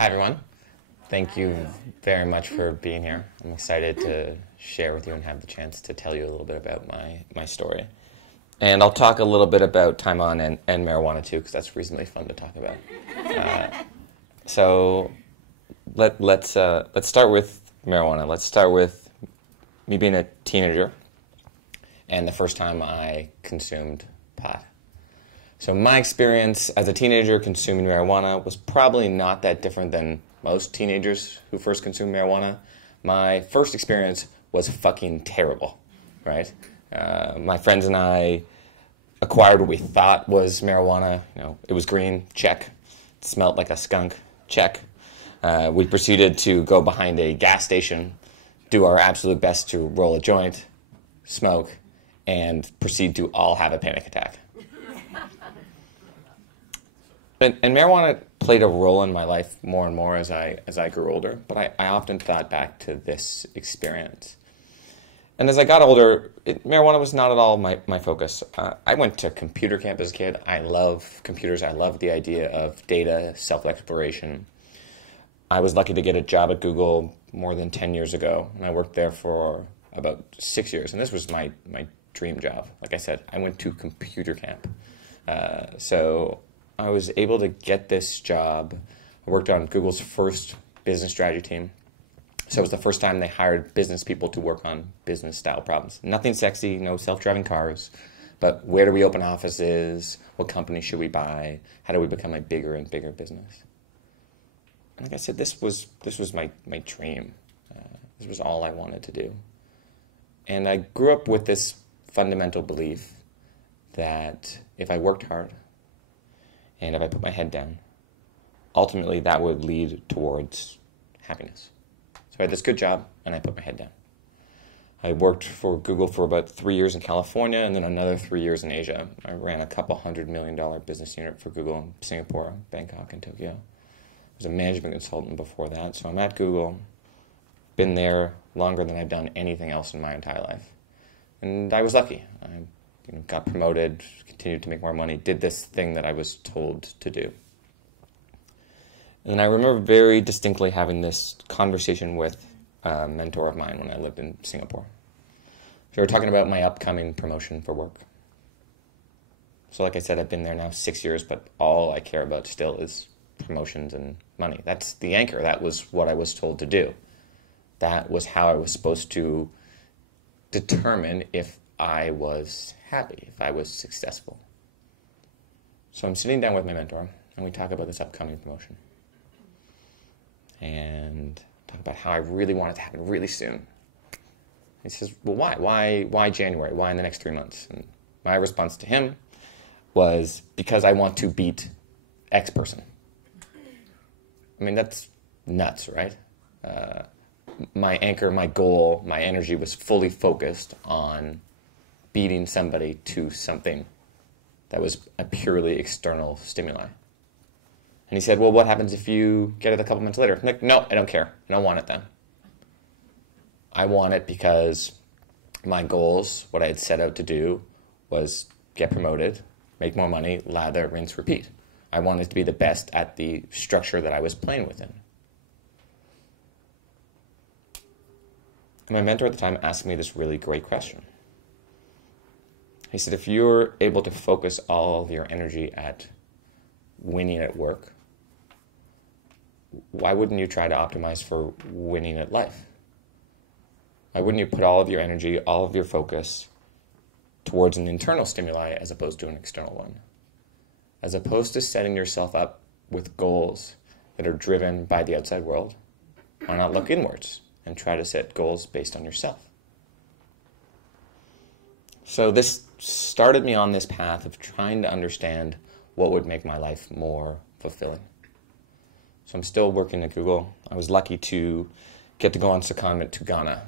Hi, everyone. Thank you very much for being here. I'm excited to share with you and have the chance to tell you a little bit about my story. And I'll talk a little bit about time on and marijuana, too, because that's reasonably fun to talk about. So let's start with marijuana. Let's start with me being a teenager and the first time I consumed pot. So my experience as a teenager consuming marijuana was probably not that different than most teenagers who first consumed marijuana. My first experience was fucking terrible, right? My friends and I acquired what we thought was marijuana. You know, it was green, check. It smelled like a skunk, check. We proceeded to go behind a gas station, do our absolute best to roll a joint, smoke, and proceed to all have a panic attack. And marijuana played a role in my life more and more as I grew older, but I often thought back to this experience. And as I got older, marijuana was not at all my focus. I went to computer camp as a kid. I love computers. I love the idea of data, self-exploration. I was lucky to get a job at Google more than 10 years ago, and I worked there for about 6 years. And this was my dream job. Like I said, I went to computer camp. So I was able to get this job. I worked on Google's first business strategy team. So it was the first time they hired business people to work on business-style problems. Nothing sexy, no self-driving cars, but where do we open offices? What company should we buy? How do we become a bigger and bigger business? And like I said, this was my dream. This was all I wanted to do. And I grew up with this fundamental belief that if I worked hard, and if I put my head down, ultimately that would lead towards happiness. So I had this good job, and I put my head down. I worked for Google for about 3 years in California, and then another 3 years in Asia. I ran a couple $100 million business unit for Google in Singapore, Bangkok, and Tokyo. I was a management consultant before that, so I'm at Google, been there longer than I've done anything else in my entire life. And I was lucky. I got promoted, continued to make more money, did this thing that I was told to do. And I remember very distinctly having this conversation with a mentor of mine when I lived in Singapore. So we were talking about my upcoming promotion for work. So like I said, I've been there now 6 years, but all I care about still is promotions and money. That's the anchor. That was what I was told to do. That was how I was supposed to determine if I was happy, if I was successful. So I'm sitting down with my mentor, and we talk about this upcoming promotion. And talk about how I really want it to happen really soon. He says, well, why? Why January? Why in the next 3 months? And my response to him was, because I want to beat X person. I mean, that's nuts, right? My anchor, my goal, my energy was fully focused on beating somebody to something that was a purely external stimuli. And he said, well, what happens if you get it a couple months later? I'm like, no, I don't care. I don't want it then. I want it because my goals, what I had set out to do, was get promoted, make more money, lather, rinse, repeat. I wanted to be the best at the structure that I was playing within. And my mentor at the time asked me this really great question. He said, if you're able to focus all of your energy at winning at work, why wouldn't you try to optimize for winning at life? Why wouldn't you put all of your energy, all of your focus towards an internal stimuli as opposed to an external one? As opposed to setting yourself up with goals that are driven by the outside world, why not look inwards and try to set goals based on yourself? So this started me on this path of trying to understand what would make my life more fulfilling. So I'm still working at Google. I was lucky to get to go on secondment to Ghana.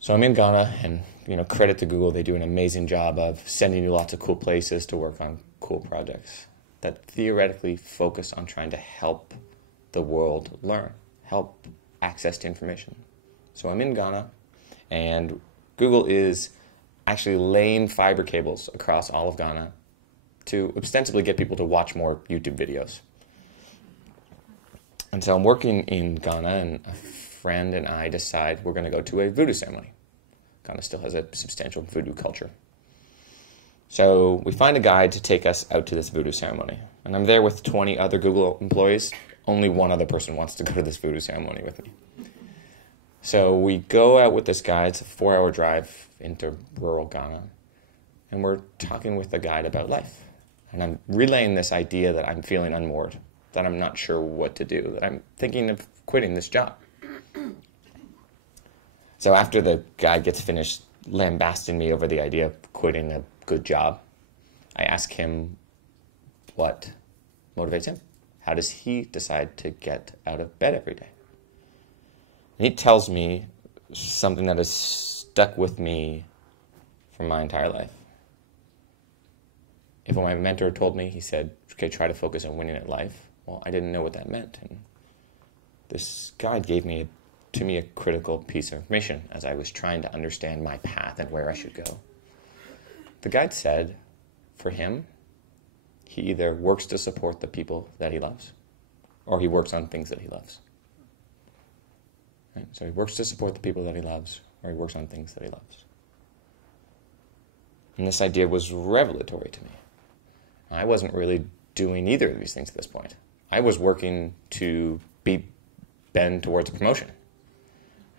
So I'm in Ghana, and credit to Google, they do an amazing job of sending you lots of cool places to work on cool projects that theoretically focus on trying to help the world learn, help access to information. So I'm in Ghana, and Google is actually laying fiber cables across all of Ghana to ostensibly get people to watch more YouTube videos. And so I'm working in Ghana, and a friend and I decide we're going to go to a voodoo ceremony. Ghana still has a substantial voodoo culture. So we find a guide to take us out to this voodoo ceremony. And I'm there with 20 other Google employees. Only one other person wants to go to this voodoo ceremony with me. So we go out with this guide. It's a 4-hour drive into rural Ghana. And we're talking with the guide about life. And I'm relaying this idea that I'm feeling unmoored, that I'm not sure what to do, that I'm thinking of quitting this job. So after the guy gets finished lambasting me over the idea of quitting a good job, I ask him what motivates him. How does he decide to get out of bed every day? And he tells me something that has stuck with me for my entire life. If what my mentor told me, he said, okay, try to focus on winning at life. Well, I didn't know what that meant. And this guide gave me, to me, a critical piece of information as I was trying to understand my path and where I should go. The guide said, for him, he either works to support the people that he loves, or he works on things that he loves. Right? So he works to support the people that he loves, or he works on things that he loves. And this idea was revelatory to me. I wasn't really doing either of these things at this point. I was working to bend towards a promotion.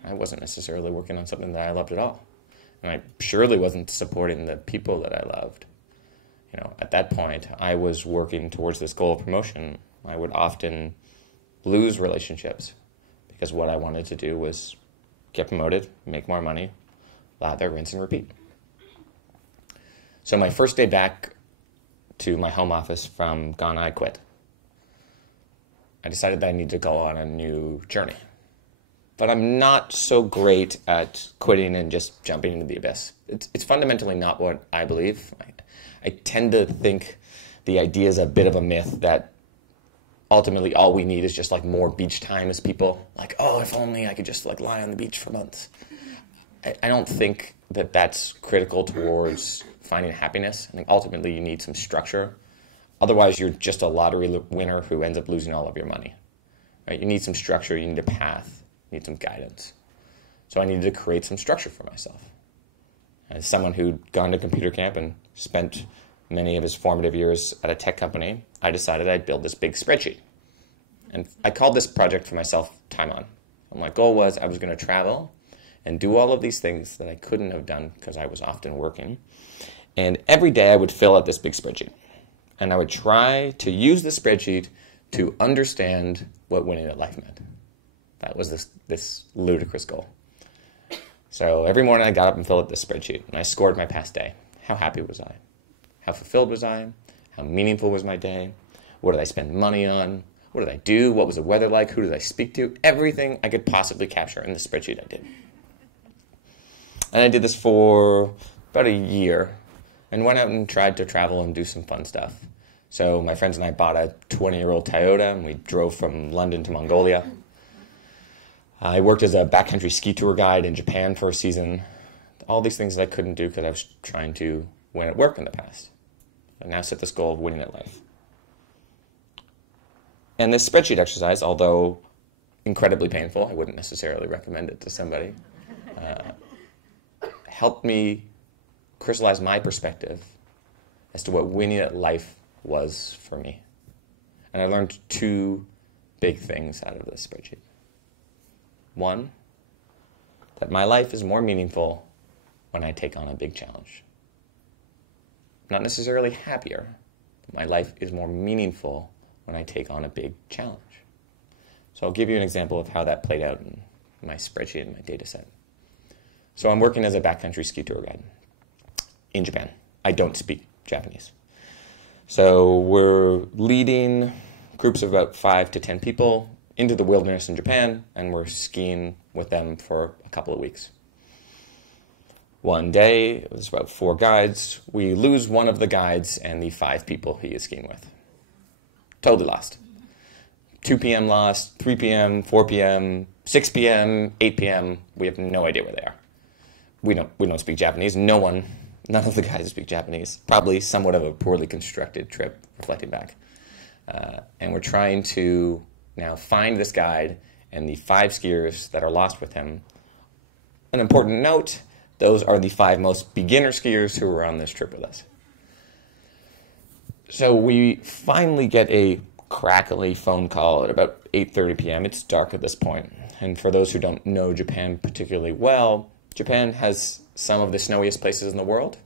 I wasn't necessarily working on something that I loved at all. And I surely wasn't supporting the people that I loved. You know, at that point, I was working towards this goal of promotion. I would often lose relationships because what I wanted to do was get promoted, make more money, lather, rinse, and repeat. So my first day back to my home office from Ghana, I quit. I decided that I need to go on a new journey. But I'm not so great at quitting and just jumping into the abyss. It's fundamentally not what I believe. I tend to think the idea is a bit of a myth that ultimately all we need is just like more beach time as people. Like, oh, if only I could just like lie on the beach for months. I don't think that that's critical towards finding happiness. I think ultimately you need some structure. Otherwise, you're just a lottery winner who ends up losing all of your money. Right? You need some structure. You need a path. You need some guidance. So I needed to create some structure for myself. As someone who'd gone to computer camp and spent many of his formative years at a tech company, I decided I'd build this big spreadsheet. And I called this project for myself Time On. And my goal was I was going to travel and do all of these things that I couldn't have done because I was often working. And every day I would fill out this big spreadsheet. And I would try to use the spreadsheet to understand what winning at life meant. That was this ludicrous goal. So every morning I got up and filled out this spreadsheet. And I scored my past day. How happy was I? How fulfilled was I? How meaningful was my day? What did I spend money on? What did I do? What was the weather like? Who did I speak to? Everything I could possibly capture in the spreadsheet I did. And I did this for about a year and went out and tried to travel and do some fun stuff. So my friends and I bought a 20-year-old Toyota and we drove from London to Mongolia. I worked as a backcountry ski tour guide in Japan for a season. All these things that I couldn't do because I was trying to win at work in the past. I now set this goal of winning at life. And this spreadsheet exercise, although incredibly painful, I wouldn't necessarily recommend it to somebody, helped me crystallize my perspective as to what winning at life was for me. And I learned two big things out of this spreadsheet. One, that my life is more meaningful when I take on a big challenge. Not necessarily happier, but my life is more meaningful when I take on a big challenge. So I'll give you an example of how that played out in my spreadsheet and my data set. So I'm working as a backcountry ski tour guide in Japan. I don't speak Japanese. So we're leading groups of about 5 to 10 people into the wilderness in Japan, and we're skiing with them for a couple of weeks. One day, it was about 4 guides. We lose one of the guides and the 5 people he is skiing with. Totally lost. 2 p.m. lost, 3 p.m., 4 p.m., 6 p.m., 8 p.m. We have no idea where they are. We don't speak Japanese. None of the guys speak Japanese. Probably somewhat of a poorly constructed trip, reflecting back. And we're trying to now find this guide and the 5 skiers that are lost with him. An important note, those are the 5 most beginner skiers who were on this trip with us. So we finally get a crackly phone call at about 8:30 p.m. It's dark at this point. And for those who don't know Japan particularly well, Japan has some of the snowiest places in the world,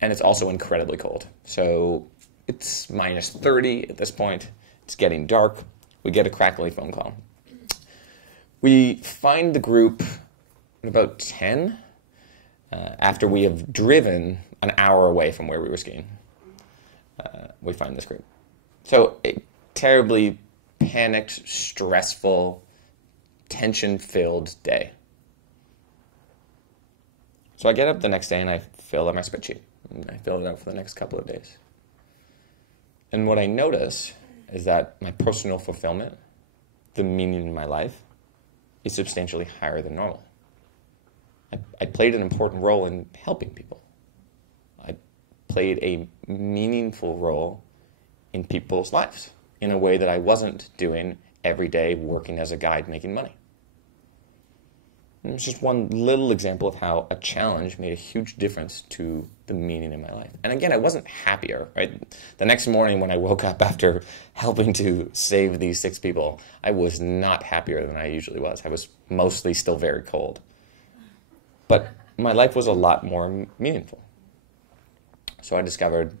and it's also incredibly cold. So it's minus 30 at this point. It's getting dark. We get a crackly phone call. We find the group at about 10 after we have driven an hour away from where we were skiing. We find this group. So a terribly panicked, stressful, tension-filled day. So I get up the next day and I fill out my spreadsheet. And I fill it out for the next couple of days. And what I notice is that my personal fulfillment, the meaning in my life, is substantially higher than normal. I played an important role in helping people. I played a meaningful role in people's lives in a way that I wasn't doing every day working as a guide making money. And it's just one little example of how a challenge made a huge difference to the meaning in my life. And again, I wasn't happier, right? The next morning when I woke up after helping to save these 6 people, I was not happier than I usually was. I was mostly still very cold. But my life was a lot more meaningful. So I discovered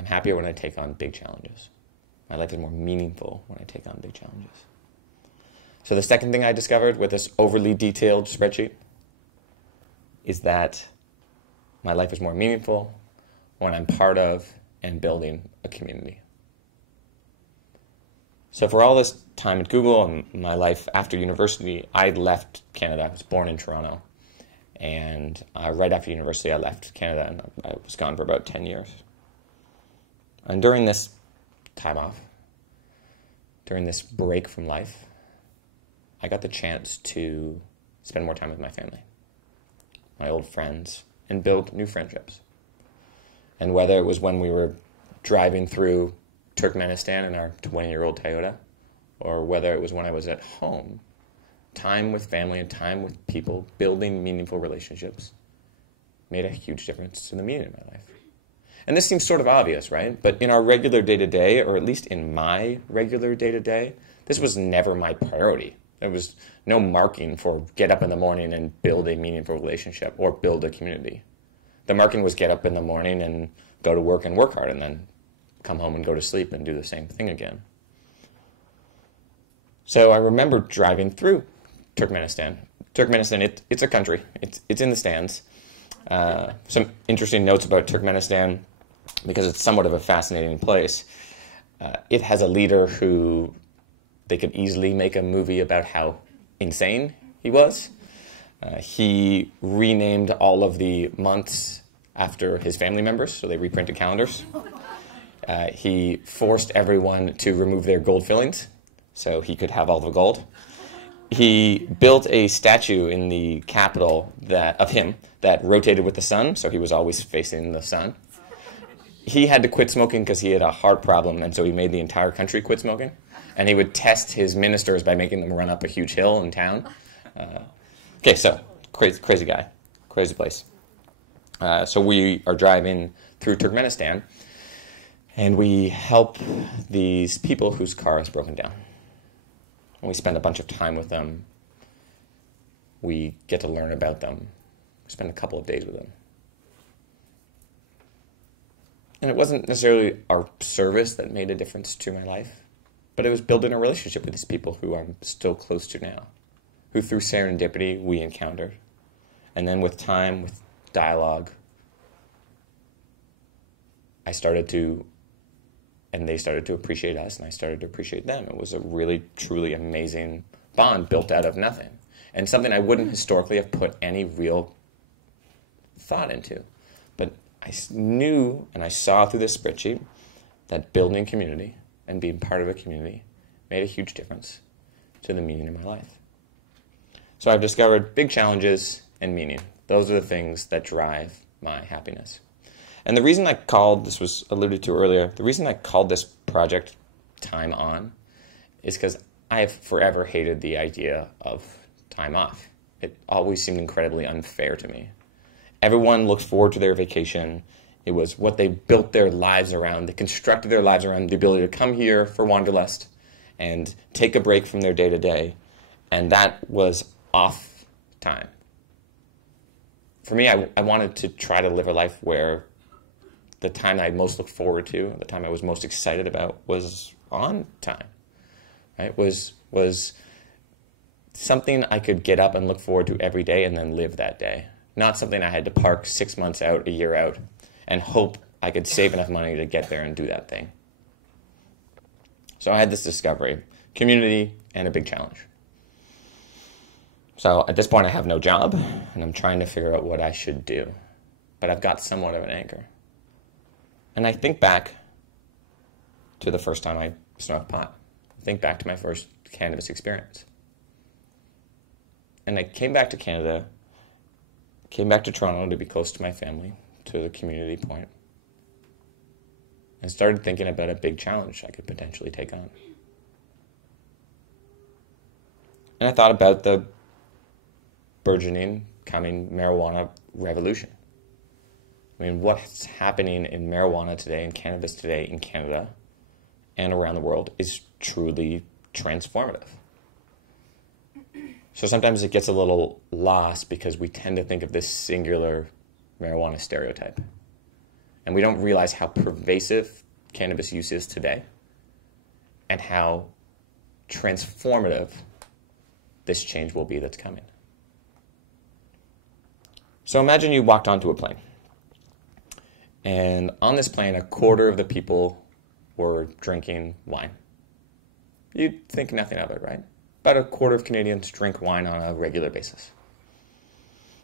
I'm happier when I take on big challenges. My life is more meaningful when I take on big challenges. So the second thing I discovered with this overly detailed spreadsheet is that my life is more meaningful when I'm part of and building a community. So for all this time at Google and my life after university, I left Canada. I was born in Toronto. And right after university, I left Canada, and I was gone for about 10 years. And during this time off, during this break from life, I got the chance to spend more time with my family, my old friends, and build new friendships. And whether it was when we were driving through Turkmenistan in our 20-year-old Toyota, or whether it was when I was at home, time with family and time with people, building meaningful relationships, made a huge difference to the meaning of my life. And this seems sort of obvious, right? But in our regular day-to-day, or at least in my regular day-to-day, this was never my priority. There was no marking for get up in the morning and build a meaningful relationship or build a community. The marking was get up in the morning and go to work and work hard and then come home and go to sleep and do the same thing again. So I remember driving through Turkmenistan. Turkmenistan, it's a country. It's in the stands. Some interesting notes about Turkmenistan, because it's somewhat of a fascinating place. It has a leader who they could easily make a movie about how insane he was. He renamed all of the months after his family members, so they reprinted calendars. He forced everyone to remove their gold fillings, so he could have all the gold. He built a statue in the capital of him that rotated with the sun, so he was always facing the sun. He had to quit smoking because he had a heart problem, and so he made the entire country quit smoking. And he would test his ministers by making them run up a huge hill in town. So crazy guy, crazy place. So we are driving through Turkmenistan, and we help these people whose car is broken down. And we spend a bunch of time with them. We get to learn about them. We spend a couple of days with them. And it wasn't necessarily our service that made a difference to my life, but it was building a relationship with these people who I'm still close to now, who through serendipity we encountered. And then with time, with dialogue, they started to appreciate us, and I started to appreciate them. It was a really, truly amazing bond built out of nothing, and something I wouldn't historically have put any real thought into. But I knew and I saw through this spreadsheet that building community and being part of a community made a huge difference to the meaning of my life. So I've discovered big challenges and meaning. Those are the things that drive my happiness. And the reason this was alluded to earlier, the reason I called this project Time On is because I have forever hated the idea of time off. It always seemed incredibly unfair to me. Everyone looked forward to their vacation. It was what they built their lives around. They constructed their lives around the ability to come here for wanderlust and take a break from their day-to-day. And that was off time. For me, I wanted to try to live a life where the time I most looked forward to, the time I was most excited about, was on time. Right? Was something I could get up and look forward to every day and then live that day. Not something I had to park 6 months out, a year out, and hope I could save enough money to get there and do that thing. So I had this discovery, community and a big challenge. So at this point I have no job, and I'm trying to figure out what I should do. But I've got somewhat of an anchor. And I think back to the first time I smoked pot. Think back to my first cannabis experience. And I came back to Canada, came back to Toronto to be close to my family, to the community point, and started thinking about a big challenge I could potentially take on. And I thought about the burgeoning, coming marijuana revolution. I mean, what's happening in marijuana today, in cannabis today, in Canada and around the world is truly transformative. So sometimes it gets a little lost because we tend to think of this singular marijuana stereotype. And we don't realize how pervasive cannabis use is today and how transformative this change will be that's coming. So imagine you walked onto a plane. And on this plane, a quarter of the people were drinking wine. You'd think nothing of it, right? About a quarter of Canadians drink wine on a regular basis.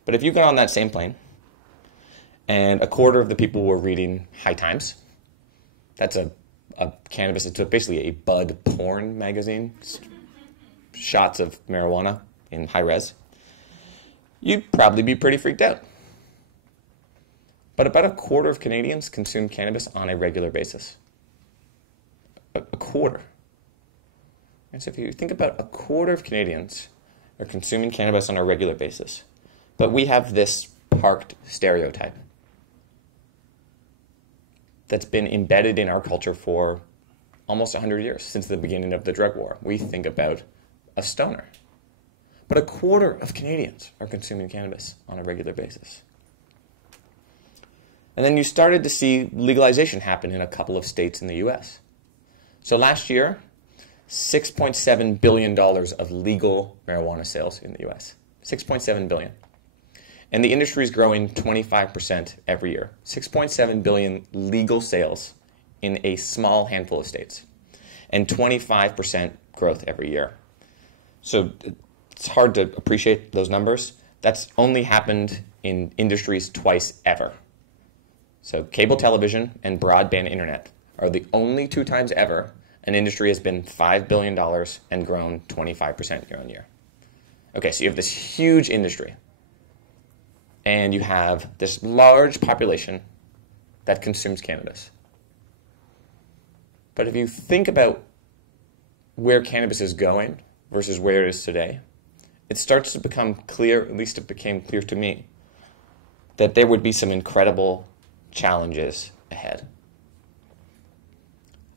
But if you got on that same plane, and a quarter of the people were reading High Times, that's a cannabis, it's basically a bud porn magazine, shots of marijuana in high res, you'd probably be pretty freaked out. But about a quarter of Canadians consume cannabis on a regular basis. A quarter. And so if you think about a quarter of Canadians are consuming cannabis on a regular basis, but we have this parked stereotype that's been embedded in our culture for almost 100 years, since the beginning of the drug war. We think about a stoner. But a quarter of Canadians are consuming cannabis on a regular basis. And then you started to see legalization happen in a couple of states in the US. So last year, $6.7 billion of legal marijuana sales in the US. $6.7 billion. And the industry is growing 25% every year. 6.7 billion legal sales in a small handful of states. And 25% growth every year. So it's hard to appreciate those numbers. That's only happened in industries twice ever. So cable television and broadband internet are the only two times ever an industry has been $5 billion and grown 25% year on year. Okay, so you have this huge industry. And you have this large population that consumes cannabis. But if you think about where cannabis is going versus where it is today, it starts to become clear, at least it became clear to me, that there would be some incredible challenges ahead.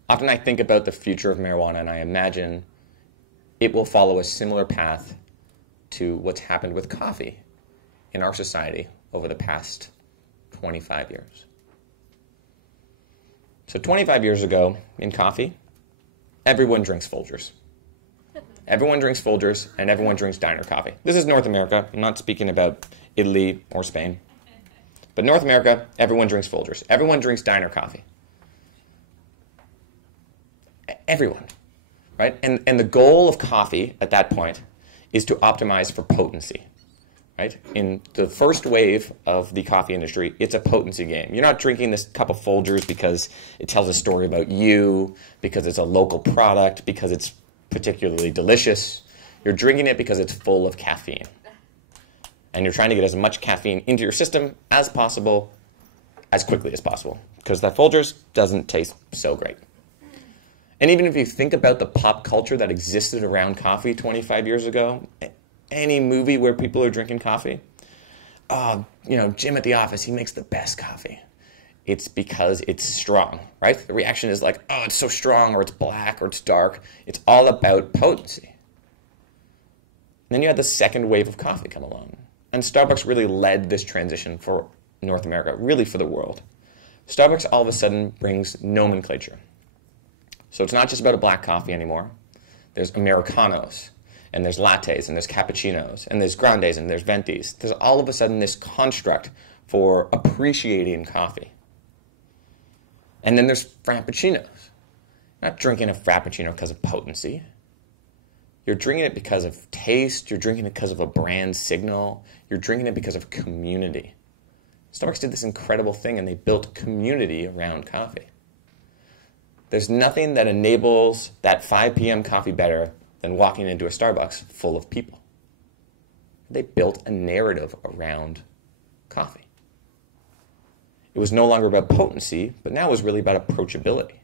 Often I think about the future of marijuana and I imagine it will follow a similar path to what's happened with coffee in our society over the past 25 years. So 25 years ago in coffee, everyone drinks Folgers. Everyone drinks Folgers and everyone drinks diner coffee. This is North America. I'm not speaking about Italy or Spain. But North America, everyone drinks Folgers. Everyone drinks diner coffee. Everyone, right? And the goal of coffee at that point is to optimize for potency, right? In the first wave of the coffee industry, it's a potency game. You're not drinking this cup of Folgers because it tells a story about you, because it's a local product, because it's particularly delicious. You're drinking it because it's full of caffeine. And you're trying to get as much caffeine into your system as possible, as quickly as possible, because that Folgers doesn't taste so great. And even if you think about the pop culture that existed around coffee 25 years ago, any movie where people are drinking coffee, Jim at the office, he makes the best coffee. It's because it's strong, right? The reaction is like, oh, it's so strong, or it's black, or it's dark. It's all about potency. And then you had the second wave of coffee come along. And Starbucks really led this transition for North America, really for the world. Starbucks all of a sudden brings nomenclature. So it's not just about a black coffee anymore. There's Americanos, and there's lattes, and there's cappuccinos, and there's grandes, and there's ventis. There's all of a sudden this construct for appreciating coffee. And then there's frappuccinos. You're not drinking a frappuccino because of potency. You're drinking it because of taste. You're drinking it because of a brand signal. You're drinking it because of community. Starbucks did this incredible thing, and they built community around coffee. There's nothing that enables that 5 p.m. coffee better than walking into a Starbucks full of people. They built a narrative around coffee. It was no longer about potency, but now it was really about approachability.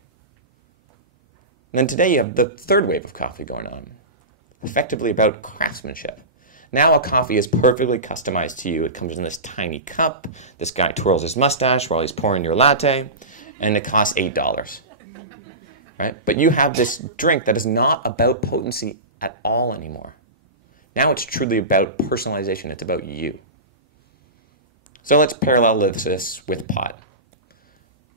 And then today you have the third wave of coffee going on, effectively about craftsmanship. Now a coffee is perfectly customized to you. It comes in this tiny cup. This guy twirls his mustache while he's pouring your latte, and it costs $8. Right? But you have this drink that is not about potency at all anymore. Now it's truly about personalization. It's about you. So let's parallel this with pot.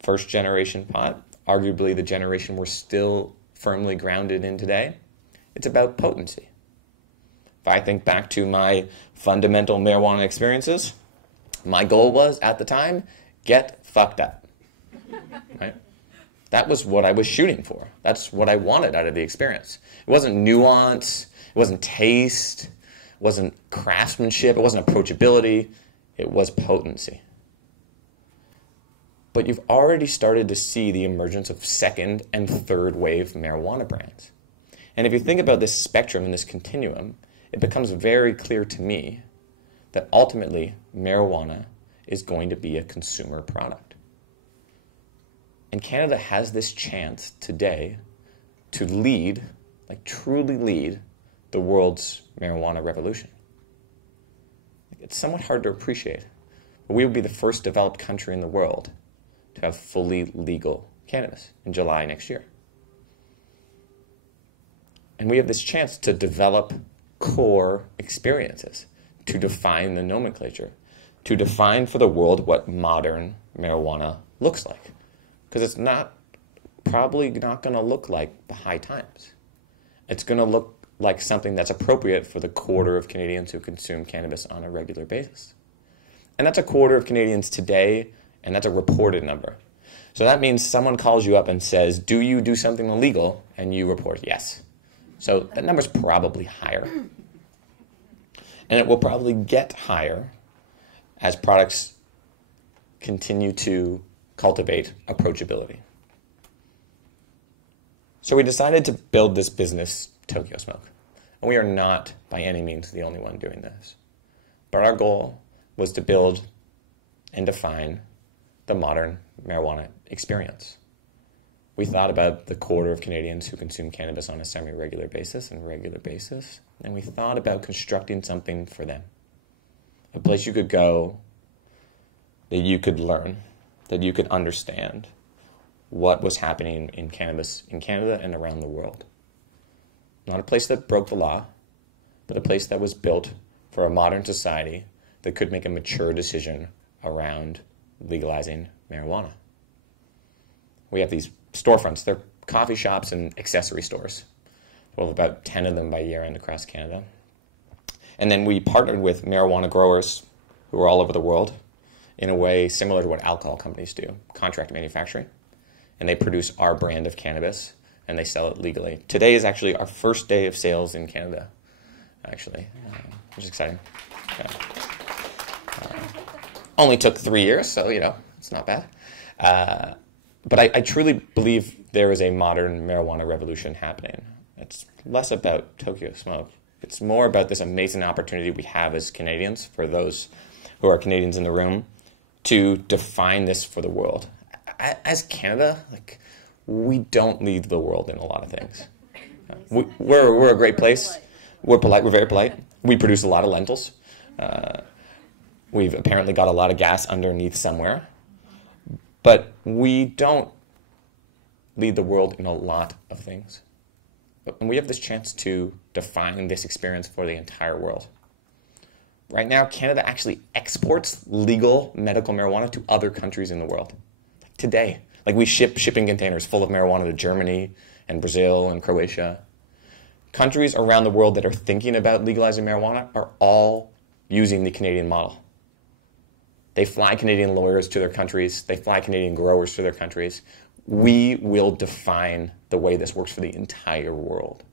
First generation pot, arguably the generation we're still firmly grounded in today. It's about potency. If I think back to my fundamental marijuana experiences, my goal was, at the time, get fucked up. Right? That was what I was shooting for. That's what I wanted out of the experience. It wasn't nuance. It wasn't taste. It wasn't craftsmanship. It wasn't approachability. It was potency. But you've already started to see the emergence of second and third wave marijuana brands. And if you think about this spectrum and this continuum, it becomes very clear to me that ultimately marijuana is going to be a consumer product. And Canada has this chance today to lead, like truly lead, the world's marijuana revolution. It's somewhat hard to appreciate, but we will be the first developed country in the world to have fully legal cannabis in July next year. And we have this chance to develop core experiences, to define the nomenclature, to define for the world what modern marijuana looks like. Because it's probably not going to look like the high times. It's going to look like something that's appropriate for the quarter of Canadians who consume cannabis on a regular basis. And that's a quarter of Canadians today, and that's a reported number. So that means someone calls you up and says, do you do something illegal? And you report yes. So that number's probably higher. And it will probably get higher as products continue to cultivate approachability. So we decided to build this business, Tokyo Smoke. And we are not, by any means, the only one doing this. But our goal was to build and define the modern marijuana experience. We thought about the quarter of Canadians who consume cannabis on a semi-regular basis and regular basis, and we thought about constructing something for them. A place you could go, that you could learn, that you could understand what was happening in cannabis in Canada and around the world. Not a place that broke the law, but a place that was built for a modern society that could make a mature decision around legalizing marijuana. We have these storefronts. They're coffee shops and accessory stores. We'll have about 10 of them by year-end across Canada. And then we partnered with marijuana growers who are all over the world in a way similar to what alcohol companies do, contract manufacturing. And they produce our brand of cannabis, and they sell it legally. Today is actually our first day of sales in Canada, actually, which is exciting. Yeah. Only took 3 years, so, it's not bad. But I truly believe there is a modern marijuana revolution happening. It's less about Tokyo Smoke. It's more about this amazing opportunity we have as Canadians, for those who are Canadians in the room, to define this for the world. As Canada, we don't lead the world in a lot of things. We're a great place. We're polite. We're very polite. We produce a lot of lentils. We've apparently got a lot of gas underneath somewhere. But we don't lead the world in a lot of things. And we have this chance to define this experience for the entire world. Right now, Canada actually exports legal medical marijuana to other countries in the world. Today. Like we ship shipping containers full of marijuana to Germany and Brazil and Croatia. Countries around the world that are thinking about legalizing marijuana are all using the Canadian model. They fly Canadian lawyers to their countries. They fly Canadian growers to their countries. We will define the way this works for the entire world.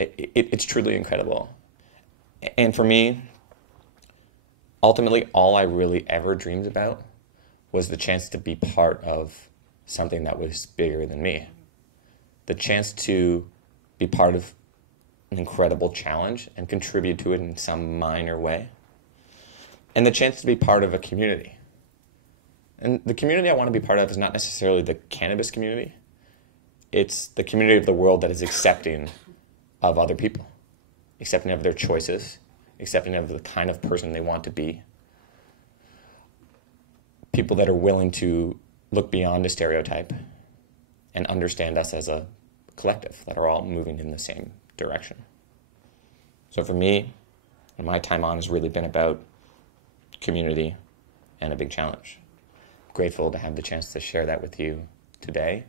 It's truly incredible. And for me, ultimately, all I really ever dreamed about was the chance to be part of something that was bigger than me. The chance to be part of an incredible challenge and contribute to it in some minor way. And the chance to be part of a community. And the community I want to be part of is not necessarily the cannabis community. It's the community of the world that is accepting of other people, accepting of their choices, accepting of the kind of person they want to be. People that are willing to look beyond a stereotype and understand us as a collective that are all moving in the same direction. So for me, my time on has really been about community and a big challenge. Grateful to have the chance to share that with you today.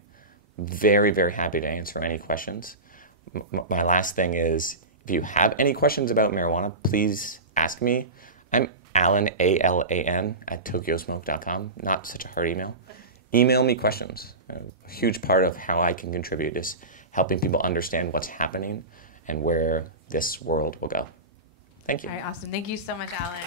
Very, very happy to answer any questions. My last thing is, if you have any questions about marijuana, please ask me. I'm Alan, A-L-A-N, at tokyosmoke.com. Not such a hard email. Email me questions. A huge part of how I can contribute is helping people understand what's happening and where this world will go. Thank you. All right, awesome. Thank you so much, Alan.